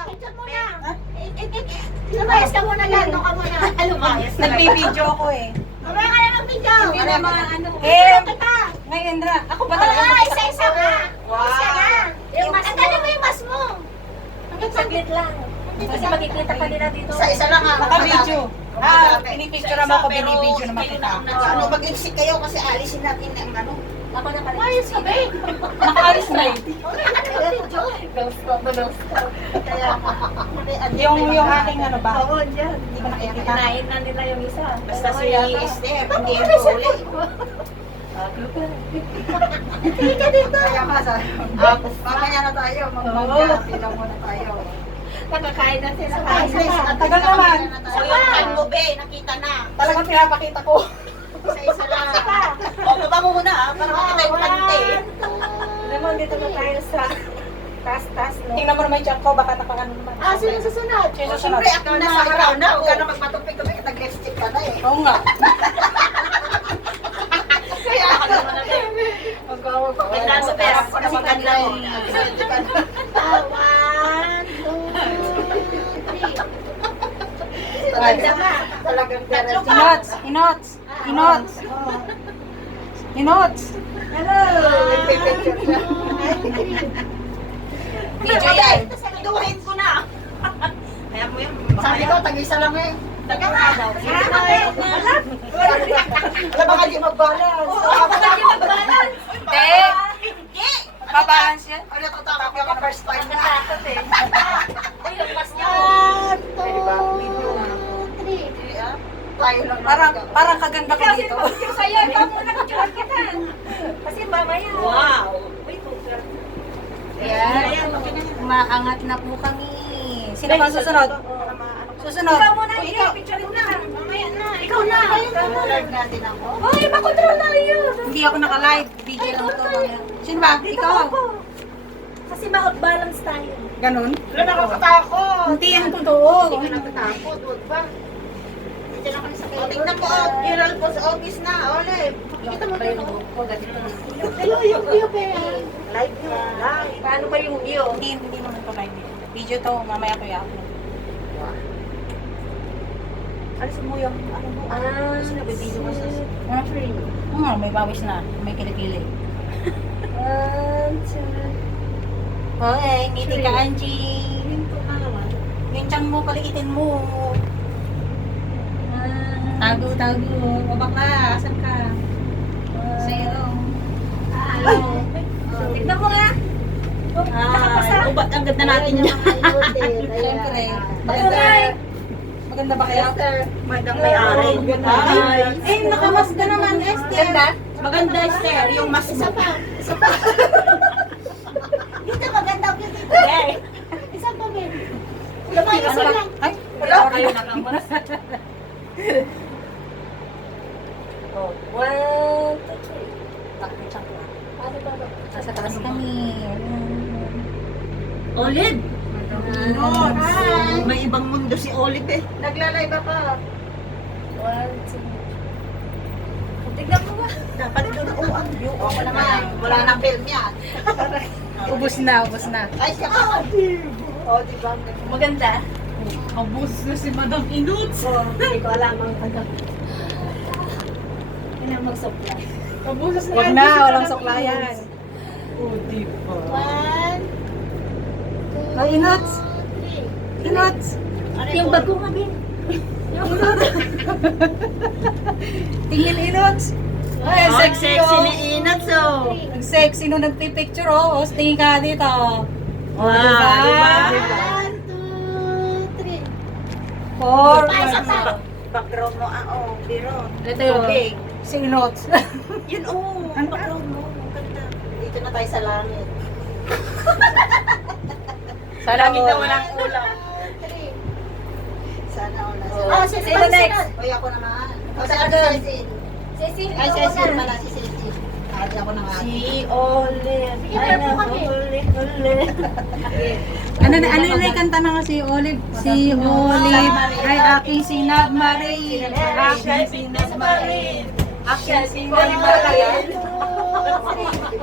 Picture muna. Lumayas ka muna lang. Doon ka muna. Lumayas. Nagbibideo ako eh. Mamaya ka na mag-video. Hindi naman ano. Video kita. Ngayon, Indra, ako ba talaga Ah, makita isa-isa ko? ka. Wow. Isa ka. Ang dali mo yung mas mo. Saglit lang. Kasi makikita pa nila dito. Isa lang nga. Naka-video. Pinipicture naman ako, binibideo naman kita. Ano, mag-insik kayo kasi alisin natin ang ano. Ako na pala. Ayos ka ba? Nakaalis na eh. Ghost ko, ghost ko. Yung aking ano ba? Oo, dyan. Hindi ko nakikita. Kinain na nila yung isa. Basta si Esther, hindi yan huli. Hindi ka dito. Kaya nga sa... Mamaya na tayo, mag-magkapila muna tayo. Nakakain na sila. Tagal naman. So yung time mo, be, nakita na. Talagang pinapakita ko. Isa-isa lang. O, baba mo muna ha, para makita yung kante. Alam mo, dito na tayo sa taas-taas, no? Tingnan mo naman yung chat ko, baka nakakano naman. Ah, sino susunod? Sino So, sunod? syempre, ako na sa araw na, huwag ka na magmatupig kami, nag-lipstick ka na eh. Oo nga. Kaya ako naman na eh. Tignan sa pera, para maganda mo. One, two, three. Talagang talagang diretso. Inots! Inots! Inots! Inots! Nagpipicture siya. Video yan. Duhin ko na. Kaya mo yun. Sabi ko, tag-isa lang eh. Taga nga daw. Alam baka di mag-balance. Hindi! Babalance yan. Ano, natatakot ako first time na. Natakot eh. Uy, yung mas niya. One, Diba? two, three. Tayo lang. Parang kaganda ko Ikaw, dito. sino sa'yo? Ikaw muna kagawin kita. Kasi mamaya. Wow. Uy, super. Ayan. Umaangat na po kami. Sino ba susunod? Susunod. Ikaw muna, ikaw. Picture mo na. Mamaya na. Ikaw na. Alert natin ako. Uy, makontrol na yun. Hindi ako naka-live. Video lang to. Sino ba? Dito Ikaw. ako. Kasi ma-balance tayo. Ganun? Wala nakakatakot. Hindi yan totoo. Hindi ka natatakot. Huwag ba? Diyan ako sa kayo. Tingnan mo, viral po sa office na. Olive. Kita mo dito. Hello, yung view ba yan? Live yun. Live. Paano ba yung view? Hindi naman to live. Video to. Mamaya ko i-upload. Alisin mo yung ano mo. Kasi nabibilo ka sa... Ano free? May bawis na. May kilikili. One, two, Hoy, ngiti ka, Angie. Pinto na naman. Yung tiyan mo, paliitin mo. Tago. Babak ka. Asan ka? Zero. Hello. Tignan mo nga. Ubat ang ganda natin yun. Siyempre. Maganda ba kayo? Madang may-ari. Ay, nakamas ka naman, Esther. Ganda? Maganda, Esther. Yung mas Isa pa. Dito maganda ang beauty. Isa pa, Ben. Lumayas ka lang. Ay, Ayaw nakamas. Oh, one, two, three. Paano ba ba? Nasa taas kami. Olive. Hi. May ibang mundo si Olive eh. Naglalay ba pa? One, two. Tignan mo ba? Dapat doon ako ang view. Ako naman. Wala nang film yan. Ubus na. Ay, siya ka. O, di ba? Maganda. Ubus na si Madam Inuts. Hindi ko alam ang ano. Hindi na mag-supply. Wag na, walang suklayan. One, two, Oh, Inuts. three. Inuts. Yung bago nga din. Tingin, Inuts. Ay, Ang sexy ni Inat, so. Ang sexy nung nagpipicture, oh. Tingin ka dito. Wow, diba? One, two, three. Four. Isa pa. Background mo, biro. Ito yun. Tubig. Si Inuts. Yun, ang background mo. Ang ganda. Dito na tayo sa langit. Sa langit na walang ulam. Three. Sana una. Oh, sino Sino ba next? sunod? Uy, ako naman. O, Sa si ano? Cecil. Cecil, Ay, ikaw Cecil na. pala, si Cecil. Nakali ako ng ate. Olive. Sige, po kami. Ano na yung kanta na nga si Olive? Si Olive ay aking sinabmarin. Aking sinabmarin. Aking sinabmarin.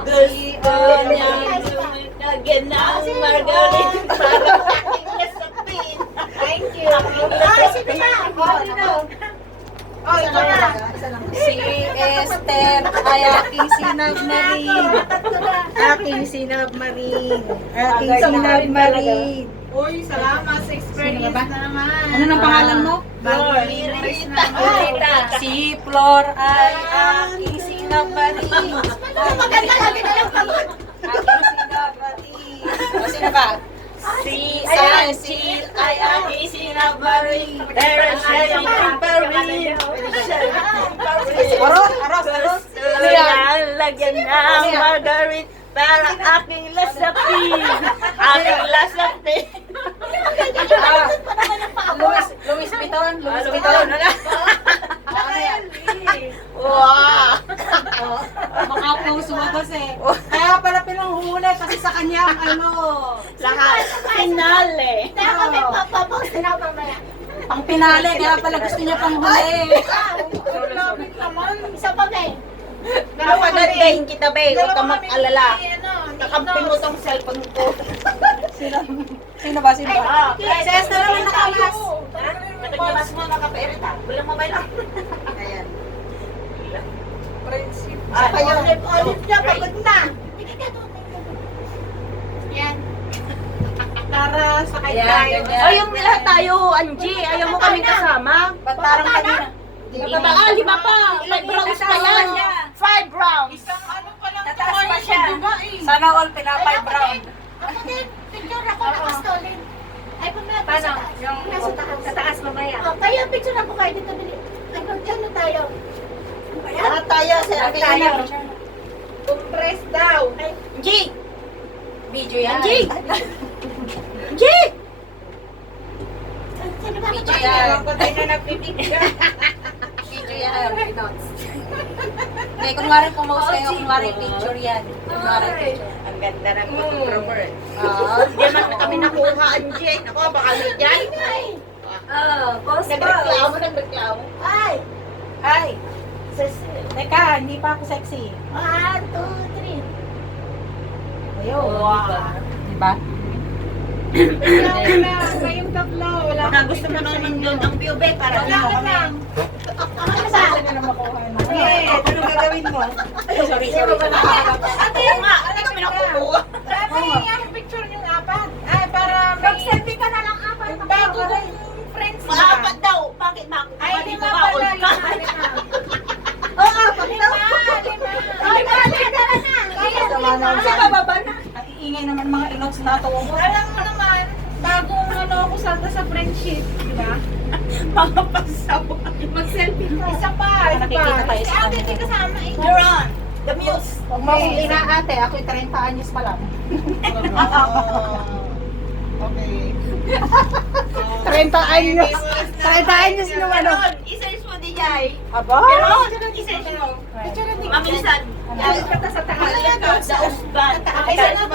Gusto niya lumagyan ng margarin para Peter ay aking sinabmarin. Aking sinabmarin. Aking sinabmarin. Uy, salamat sa experience ba? naman. Ano nang pangalan mo? Si Flor ay aking sinabmarin. Maganda lagi na lang pagod. Aking sinabmarin. O, sino ba? Si Cecil ay aking sinabmarin. Aros. Lagyan ng margarin para aking lasapin. Aking lasapin. Louis Vuitton. Louis Vuitton. Wow! Makapost mo kasi. Kaya pala pinanghuli kasi sa kanya ang ano. Lahat. Finale. Kaya kami papapost na mamaya. Pang pinali, kaya pala gusto niya pang huli. Isa pa, be. Napadadayin kita, be. Huwag ka mag-alala. Kakampi mo tong cellphone ko. Sino ba? Sino ba? Ses na naman nakalas. Nakalas mo, nakaperita. Walang mabay lang. Ayan. Kayo, olive na, pagod na. Yan. Tara, sakay Ayan, tayo. ganyan. O, yung lahat tayo, Angie. Ayaw mo kaming kasama. Ba't parang kanina? Lima pa. 5 rounds pa yan. 5 rounds. Tataas pa siya. Sana all pinapay brown. Ako din, picture ako nakastolin. Ay, kung nasa Paano? taas. Yung Nasa taas. sa taas mamaya. Oh, kaya picture ako kayo dito. Ano, dyan na tayo. Lahat tayo, sir. Tayo. Compress daw. Angie! Video yan. Angie! Angie! Sino ba? Video yan. Patay na nagpipicture. Video yan. Hindi, kunwari pumost kayo, kunwari picture yan. Kunwari picture. Ang ganda ng photographer. Oo. Hindi man kami nakuha, Angie. Naku, baka may dyan. Post Nagreklamo. Ay! Ay, Sus- teka, hindi pa ako sexy. 1, 2, 3. Ayun. Wow. Diba? Kayong tatlo. Wala Baka gusto mo naman doon ang view, be, para Wala ka lang. Ano ba? Anong gagawin mo? Sorry. Ate, nga, ano kami nakukuha? Dati yung picture yung apat. Ay, para Mag-selfie ka na lang, apat. bago kong friends na. Maapat daw. Bakit ba? Ay, Dito lima ba? pala, Old ka. lima. Oo, apat daw. Lima. Ay, dala na. Sa bababa na. Ang iingay naman mga inots na to. Alam mo naman, bagong ano ako salta sa friendship, di ba? Mga pasaw. Mag-selfie ka. Isa pa, isa pa. Nakikita tayo sa Si ate, kanila. di kasama eh. You're on. The muse. Huwag mo akong inaate, ako'y 30 anyos pa lang. Okay. 30 anyos. 30 anyos nung ano. I-search mo di Jai. Aba? Pero, i-search mo. Picture na din. Mamisan. Sa taas. The Usban. Isa na